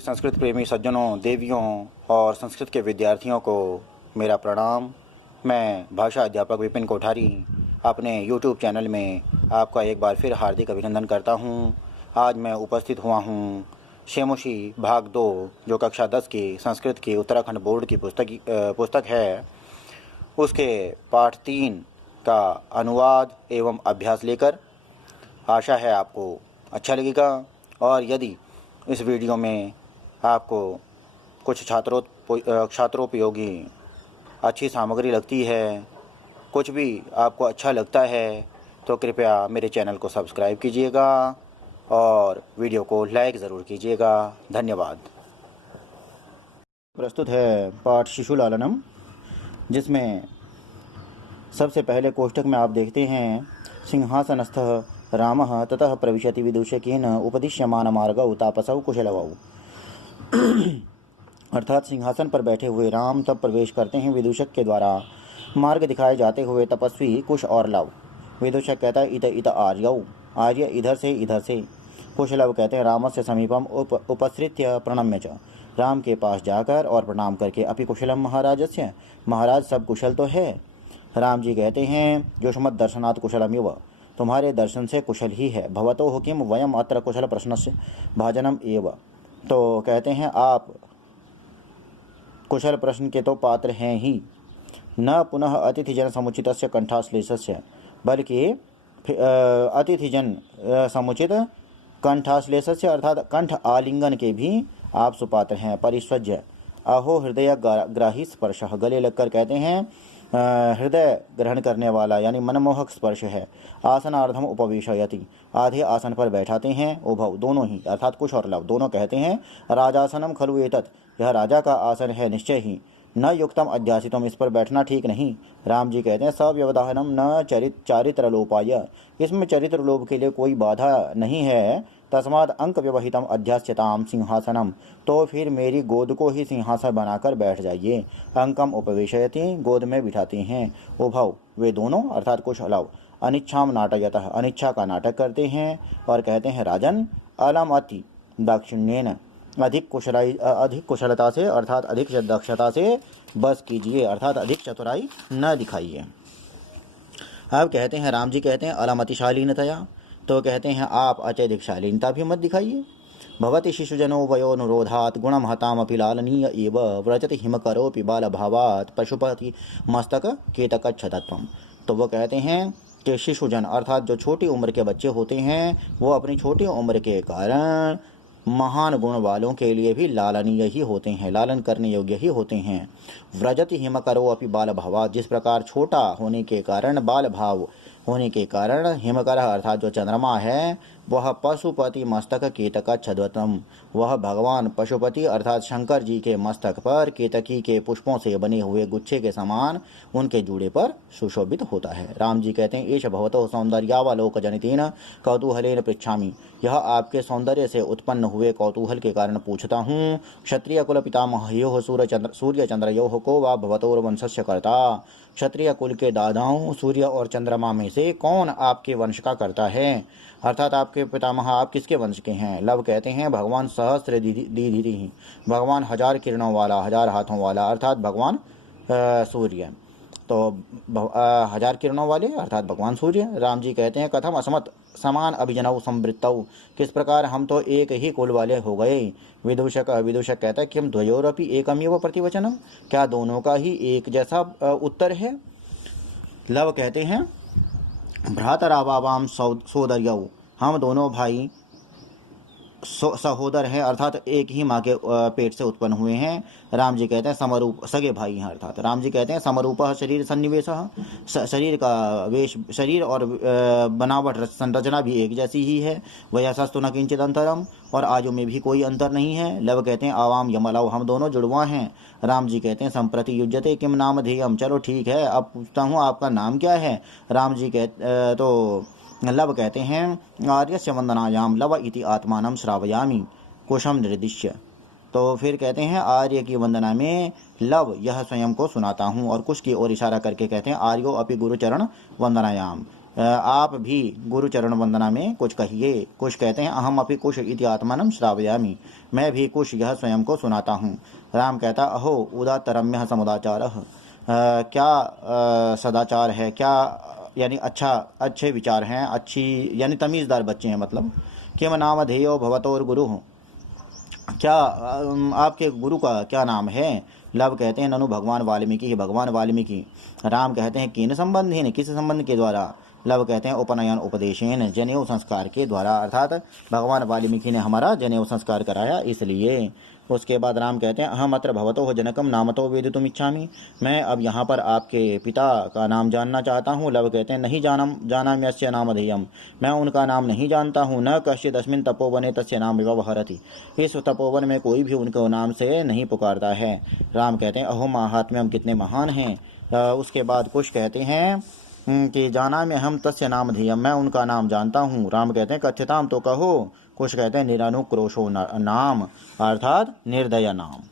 संस्कृत प्रेमी सज्जनों, देवियों और संस्कृत के विद्यार्थियों को मेरा प्रणाम। मैं भाषा अध्यापक विपिन कोठारी अपने YouTube चैनल में आपका एक बार फिर हार्दिक अभिनंदन करता हूं। आज मैं उपस्थित हुआ हूं शेमोशी भाग 2 जो कक्षा 10 की संस्कृत की उत्तराखंड बोर्ड की पुस्तक है, उसके पाठ 3 का अनुवाद एवं अभ्यास लेकर। आशा है आपको अच्छा लगेगा और यदि इस वीडियो में आपको कुछ छात्रोपयोगी अच्छी सामग्री लगती है, कुछ भी आपको अच्छा लगता है, तो कृपया मेरे चैनल को सब्सक्राइब कीजिएगा और वीडियो को लाइक ज़रूर कीजिएगा। धन्यवाद। प्रस्तुत है पाठ शिशु लालनम, जिसमें सबसे पहले कोष्ठक में आप देखते हैं सिंहासनस्थः रामः ततः प्रविशति विदूषकेन उपदिश्यमान मार्गौ तापसौ कुशलवौ। अर्थात सिंहासन पर बैठे हुए राम तब प्रवेश करते हैं विदूषक के द्वारा मार्ग दिखाए जाते हुए तपस्वी कुश और लव। विदूषक कहता है इत इत आर्यौ, आर्य इधर से। कुशलव कहते हैं रामस्य समीपम उपसृत्य प्रणम्य च, राम के पास जाकर और प्रणाम करके। अपि कुशलम महाराजस्य, महाराज सब कुशल तो है। राम जी कहते हैं युष्मत् दर्शनात् कुशलमिव, तुम्हारे दर्शन से कुशल ही है। भवतो हो किम वयम अत्र कुशल प्रश्नस्य भाजनम एव, तो कहते हैं आप कुशल प्रश्न के तो पात्र हैं ही। न पुनः अतिथिजन समुचितस्य कंठाश्लेषस्य, बल्कि अतिथिजन समुचित कंठाश्लेषस्य अर्थात कंठ आलिंगन के भी आप सुपात्र हैं। परिस्वज्य अहो हृदय ग्राही स्पर्श, गले लगकर कहते हैं हृदय ग्रहण करने वाला यानी मनमोहक स्पर्श है। आसनार्धम उपवेशयति, आधे आसन पर बैठाते हैं। उभव दोनों ही अर्थात कुश और लव दोनों कहते हैं राजासनम खलु एतत्, यह राजा का आसन है निश्चय ही। न युक्तम अध्यासितम, इस पर बैठना ठीक नहीं। राम जी कहते हैं सव्यवधानम न चारित्र लोपाय, इसमें चरित्र लोभ के लिए कोई बाधा नहीं है। तस्माद अंक व्यवहितम अध्यास्यताम सिंहासनम, तो फिर मेरी गोद को ही सिंहासन बनाकर बैठ जाइए। अंकम उपवेशयति, गोद में बिठाते हैं। उभव वे दोनों अर्थात कुश लव अनिच्छाम नाटयतः, अनिच्छा का नाटक करते हैं और कहते हैं राजन अलम अति दाक्षिण्येन, अधिक कुशलता से अर्थात अधिक दक्षता से बस कीजिए, अर्थात अधिक चतुराई न दिखाइए। अब कहते हैं राम जी कहते हैं अलमतिशालीनतया, तो कहते हैं आप अत्यधिक शालीनता भी मत दिखाइए। भवति शिशुजनो वयोनुरोधात् गुणमहतामपि लालनीय एव, व्रजति हिमकरोपि बालभावात् पशुपति मस्तक केतकच्छतत्वम्। तो वो कहते हैं कि शिशुजन अर्थात जो छोटी उम्र के बच्चे होते हैं वो अपनी छोटी उम्र के कारण महान गुण वालों के लिए भी लालनीय ही होते हैं, लालन करने योग्य ही होते हैं। व्रजति हिमकरो अपि बाल भावात्, जिस प्रकार छोटा होने के कारण बाल भाव होने के कारण हिमकर अर्थात जो चंद्रमा है वह पशुपति मस्तक केतक छद्वतम, वह भगवान पशुपति अर्थात शंकर जी के मस्तक पर केतकी के पुष्पों से बने हुए गुच्छे के समान उनके जूड़े पर सुशोभित होता है। राम जी कहते हैं एष भवतो सौंदर्यावलोक जनितेन कौतूहलेन पृच्छामि, यह आपके सौंदर्य से उत्पन्न हुए कौतूहल के कारण पूछता हूँ। क्षत्रिय कुल पितामहयोः सूर्य चंद्रयोः को वा भवतोर वंशस्य कर्ता, क्षत्रिय कुल के दादाओं सूर्य और चंद्रमा में से कौन आपके वंश का करता है, अर्थात आपके पितामह आप किसके वंश के हैं। लव कहते हैं भगवान सहस्त्र दीधि, भगवान हजार किरणों वाला, हजार हाथों वाला अर्थात भगवान सूर्य, तो हजार किरणों वाले अर्थात भगवान सूर्य। राम जी कहते हैं कथम असमत समान अभिजनौ संवृत्तौ, किस प्रकार हम तो एक ही कुल वाले हो गए। विदूषक कहता है किम द्वयोरपि एकमेव प्रतिवचनम, क्या दोनों का ही एक जैसा उत्तर है। लव कहते हैं भ्रातरावाम सोदर्यौ, हम दोनों भाई सहोदर हैं अर्थात एक ही माँ के पेट से उत्पन्न हुए हैं। राम जी कहते हैं समरूप सगे भाई हैं, अर्थात राम जी कहते हैं समरूप शरीर सन्निवेश, शरीर का वेश शरीर और बनावट संरचना भी एक जैसी ही है। वह सस्तु न किंचित अंतरम, और आयु में भी कोई अंतर नहीं है। लव कहते हैं आवाम यमलाव, हम दोनों जुड़वा हैं। राम जी कहते हैं संप्रति युज्यते किम नाम ध्येयम, चलो ठीक है अब पूछता हूँ आपका नाम क्या है। राम जी तो लव कहते हैं आर्यस्य वंदनायाम लव इति आत्मानं श्रावयामि कुशम निर्दिश्य, तो फिर कहते हैं आर्य की वंदना में लव यह स्वयं को सुनाता हूँ, और कुश की ओर इशारा करके कहते हैं आर्यो अपि गुरुचरण वंदनायाम, आप भी गुरु चरण वंदना में कुछ कहिए। कुश कहते हैं अहम अपि कुश इति आत्मानं श्रावयामि, मैं भी कुश यह स्वयं को सुनाता हूँ। राम कहता अहो उदातरम्य समुदाचार, क्या सदाचार है, क्या यानी अच्छे विचार हैं, अच्छी यानी तमीज़दार बच्चे हैं, मतलब किम नाम धेयो भवतोर गुरु, क्या आपके गुरु का क्या नाम है। लव कहते हैं ननु भगवान वाल्मीकि, भगवान वाल्मीकि। राम कहते हैं किन संबंधीन, किस संबंध के द्वारा। लव कहते हैं उपनयन उपदेशेन, जनेऊ संस्कार के द्वारा, अर्थात भगवान वाल्मीकि ने हमारा जनेऊ संस्कार कराया इसलिए। उसके बाद राम कहते हैं अहम अत्र भवतो हो जनकम नामतो वेदितुम इच्छामि, मैं अब यहाँ पर आपके पिता का नाम जानना चाहता हूँ। लव कहते हैं नहीं जानाम्यस्य नामधेयम, मैं उनका नाम नहीं जानता हूँ। न कश्चिदस्मिन् तपोवने तस्य नाम व्यवहरति, इस तपोवन में कोई भी उनको नाम से नहीं पुकारता है। राम कहते हैं अहो महात्म्यम, कितने महान हैं। उसके बाद कुछ कहते हैं कि जाना में हम तस्य नाम धेयम, मैं उनका नाम जानता हूँ। राम कहते हैं कथ्यताम, तो कहो। कुछ कहते हैं निरानुक्रोशो नाम, अर्थात निर्दय नाम,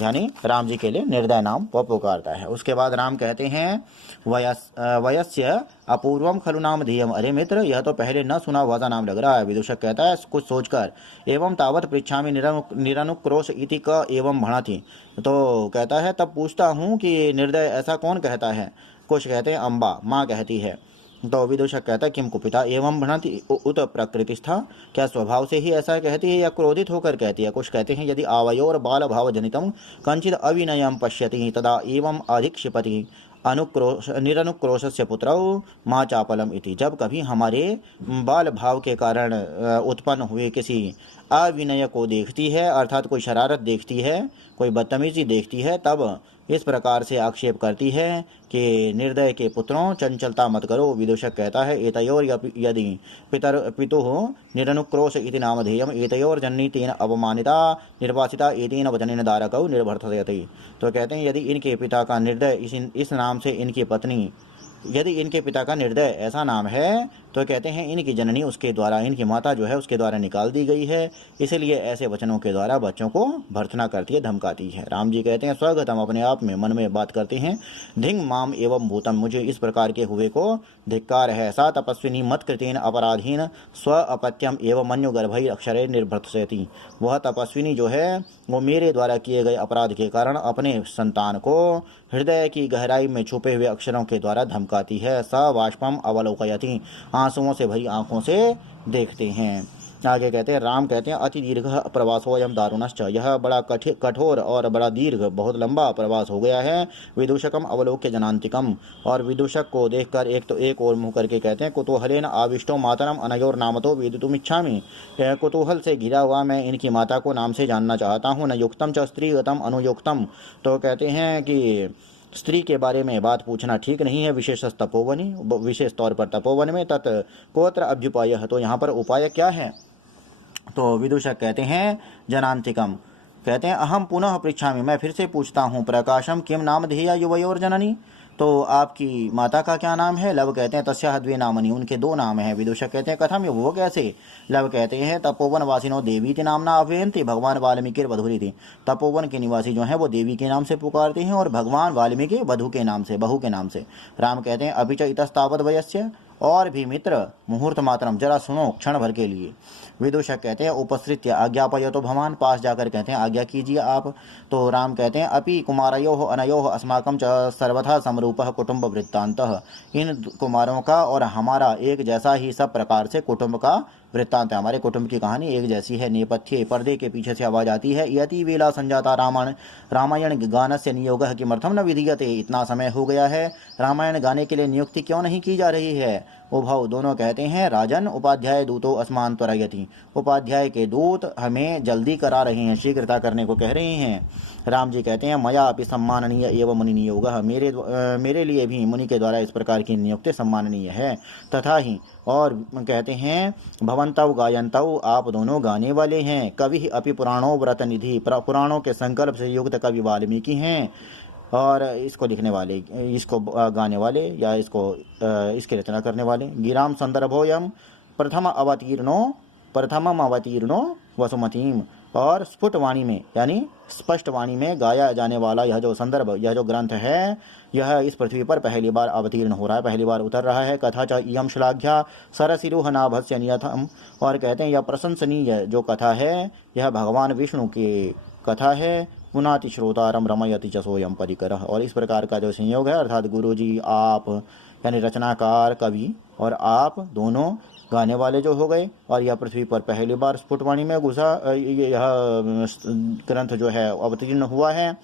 यानी राम जी के लिए निर्दय नाम वह पुकारता है। उसके बाद राम कहते हैं वयस्य अपूर्वम खलु नाम धेयम, अरे मित्र यह तो पहले न सुना हुआ सा नाम लग रहा है। विदूषक कहता है कुछ सोचकर, एवं तावत पृच्छामि निरानुक्रोश इति क एवं भणति, तो कहता है तब पूछता हूँ कि निर्दय ऐसा कौन कहता है। कुछ कहते हैं अम्बा, माँ कहती है। तो विदूषक कहता है किम कुपिता एवं भणति उत प्रकृतिस्था, क्या स्वभाव से ही ऐसा कहती है या क्रोधित होकर कहती है। कुछ कहते हैं यदि आवयोर बाल भाव जनितम कंचित अविनयम पश्यति तदा एवं अधिक्षिपति निरनुक्रोशस्य पुत्रौ माँ चापलम इति, जब कभी हमारे बाल भाव के कारण उत्पन्न हुए किसी अविनय को देखती है, अर्थात कोई शरारत देखती है, कोई बदतमीजी देखती है, तब इस प्रकार से आक्षेप करती है कि निर्दय के पुत्रों चंचलता मत करो। विदूषक कहता है एतयोर यदि पितुः निरनुक्रोश इति नामधेयम एतयोर जननी तेन अवमानिता निर्वासिता एतेन वचनेन दारकौ निर्भर्तयति, तो कहते हैं यदि इनके पिता का निर्दय इस नाम से इनकी पत्नी, यदि इनके पिता का निर्दय ऐसा नाम है तो कहते हैं इनकी जननी उसके द्वारा, इनकी माता जो है उसके द्वारा निकाल दी गई है, इसलिए ऐसे वचनों के द्वारा बच्चों को भर्त्सना करती है, धमकाती है। राम जी कहते हैं स्वगतम, अपने आप में मन में बात करते हैं, धिंग माम एवं भूतम, मुझे इस प्रकार के हुए को धिक्कार है। सा तपस्विनी मत कृतेन अपराधीन स्व अपत्यम एवं मन्यु गर्भई अक्षरे निर्भर्त्सयति, वह तपस्विनी जो है वो मेरे द्वारा किए गए अपराध के कारण अपने संतान को हृदय की गहराई में छुपे हुए अक्षरों के द्वारा धमकाती है। स वाष्पम अवलोकयति, आंसुओं से भरी आंखों से देखते हैं। आगे कहते हैं राम कहते हैं अति दीर्घ प्रवासोयम दारुणश्च, यह बड़ा कठोर और बड़ा दीर्घ बहुत लंबा प्रवास हो गया है। विदूषकम अवलोक्य जनांतिकम, और विदूषक को देखकर एक और मुँह करके कहते हैं कुतूहलेन आविष्टो मातरम अनयोर नामतो वेदितुम इच्छामि, कुतूहल से घिरा हुआ मैं इनकी माता को नाम से जानना चाहता हूँ। न युक्तम च स्त्रीगतम अनुयुक्तम, तो कहते हैं कि स्त्री के बारे में बात पूछना ठीक नहीं है, विशेष तपोवनी, विशेष तौर पर तपोवन में। तत् कोत्र अभ्युपाय, तो यहाँ पर उपाय क्या है। तो विदूषक कहते हैं जनांतिकम, कहते हैं अहम पुनः पृच्छामि, मैं फिर से पूछता हूँ, प्रकाशम किम नाम धेया युवयोर जननी, तो आपकी माता का क्या नाम है। लव कहते हैं तस्याः द्वे नामनि, उनके दो नाम हैं। विदूषक कहते हैं कथम, वो कैसे। लव कहते हैं तपोवन वासिनो देवी के नामना अव्ययन्ति, भगवान वाल्मीकि वधूरी थी, तपोवन के निवासी जो हैं वो देवी के नाम से पुकारते हैं और भगवान वाल्मीकि वधु के नाम से, बहू के नाम से। राम कहते हैं अभी च इतस्तावत वयस्य, और भी मित्र मुहूर्त मात्रम, जरा सुनो क्षण भर के लिए। विदूषक कहते हैं उपसृत्य आज्ञापय तो भगवान, पास जाकर कहते हैं आज्ञा कीजिए आप। तो राम कहते हैं अपि कुमारयोः अनयोः अस्माकं च सर्वथा समरूपः कुटुंब वृत्तान्तः, इन कुमारों का और हमारा एक जैसा ही सब प्रकार से कुटुंब का वृत्तांत है, हमारे कुटुंब की कहानी एक जैसी है। नेपथ्य, पर्दे के पीछे से आवाज आती है, यति वेला संजाता रामायण गान से नियोग किमर्थम न विधीयते, इतना समय हो गया है रामायण गाने के लिए नियुक्ति क्यों नहीं की जा रही है। उभव, दोनों कहते हैं राजन उपाध्याय दूतो अस्मान त्वरयति, उपाध्याय के दूत हमें जल्दी करा रहे हैं, शीघ्रता करने को कह रहे हैं। राम जी कहते हैं मया अपि सम्माननीय एवं मुनि नियोग, मेरे लिए भी मुनि के द्वारा इस प्रकार की नियुक्ति सम्माननीय है। तथा ही, और कहते हैं भवंतव गायंतव, आप दोनों गाने वाले हैं। कवि अपि पुराणों व्रत निधि, पुराणों के संकल्प से युक्त कवि वाल्मीकि हैं, और इसको लिखने वाले, इसको गाने वाले या इसकी रचना करने वाले। गिराम संदर्भोयम प्रथम अवतीर्णो वसुमतीम, और स्फुट वाणी में यानी स्पष्ट वाणी में गाया जाने वाला यह जो संदर्भ, यह जो ग्रंथ है, यह इस पृथ्वी पर पहली बार अवतीर्ण हो रहा है, पहली बार उतर रहा है। कथा च इयम श्लाघ्या सरसिरुह नाभस्य नियतम, और कहते हैं यह प्रशंसनीय जो कथा है यह भगवान विष्णु की कथा है। पुनाति श्रोतारम रमयति च सोयम परिकरः, और इस प्रकार का जो संयोग है अर्थात गुरु जी, आप यानी रचनाकार कवि और आप दोनों गाने वाले जो हो गए, और यह पृथ्वी पर पहली बार स्फुटवाणी में घुसा, यह ग्रंथ जो है अवतीर्ण हुआ है,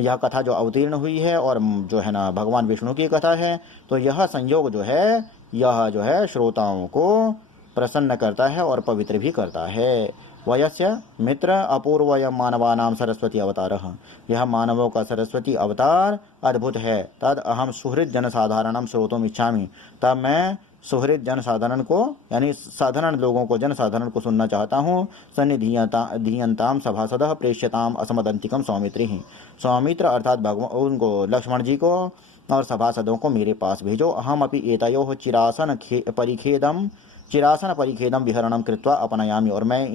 यह कथा जो अवतीर्ण हुई है और जो है ना भगवान विष्णु की कथा है। तो यह संयोग जो है यह जो है श्रोताओं को प्रसन्न करता है और पवित्र भी करता है। वयस्य मित्र अपूर्वय मानवानाम सरस्वती अवतारः, यह मानवों का सरस्वती अवतार अद्भुत है। तद अहम सुहृद जनसाधारणम श्रोतुम इच्छामि, तब मैं सुहृद जनसाधारण को यानी साधारण लोगों को, जनसाधारण को सुनना चाहता हूँ। सन्निधीयताम सभासदः प्रेष्यताम असमदंतिकम सौमित्रि, सौमित्र अर्थात भगवान उनको लक्ष्मण जी को और सभासदों को मेरे पास भेजो। अहम अपि एतयोः चिरासन परिखेदम विहरणम कृत्वा अपनयामि, और मैं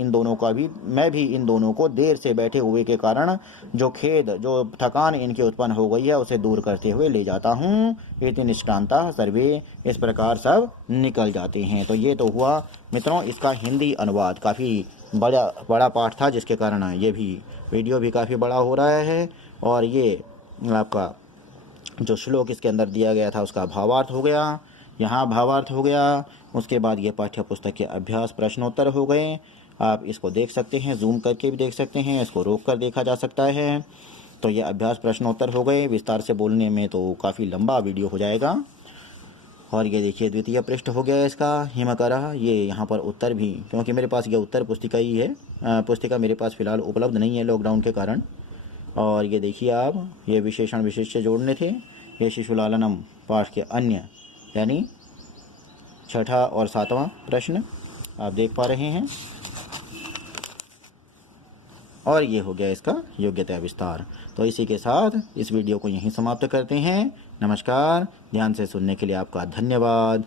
भी इन दोनों को देर से बैठे हुए के कारण जो खेद, जो थकान इनकी उत्पन्न हो गई है उसे दूर करते हुए ले जाता हूँ। इति निष्क्रांता सर्वे, इस प्रकार सब निकल जाते हैं। तो ये तो हुआ मित्रों इसका हिंदी अनुवाद। काफ़ी बड़ा पाठ था जिसके कारण ये भी वीडियो भी काफ़ी बड़ा हो रहा है। और ये आपका जो श्लोक इसके अंदर दिया गया था उसका भावार्थ हो गया, यहाँ भावार्थ हो गया। उसके बाद ये पाठ्य पुस्तक के अभ्यास प्रश्नोत्तर हो गए। आप इसको देख सकते हैं, जूम करके भी देख सकते हैं, इसको रोक कर देखा जा सकता है। तो ये अभ्यास प्रश्नोत्तर हो गए। विस्तार से बोलने में तो काफ़ी लंबा वीडियो हो जाएगा। और ये देखिए द्वितीय पृष्ठ हो गया इसका हिमकरः। ये यहाँ पर उत्तर भी, क्योंकि मेरे पास ये उत्तर पुस्तिका ही है, पुस्तिका मेरे पास फिलहाल उपलब्ध नहीं है लॉकडाउन के कारण। और ये देखिए आप, ये विशेषण विशिष्ट जोड़ने थे। ये शिशुलालनम पाठ के अन्य यानी छठा और सातवां प्रश्न आप देख पा रहे हैं। और ये हो गया इसका योग्यता विस्तार। तो इसी के साथ इस वीडियो को यहीं समाप्त करते हैं। नमस्कार। ध्यान से सुनने के लिए आपका धन्यवाद।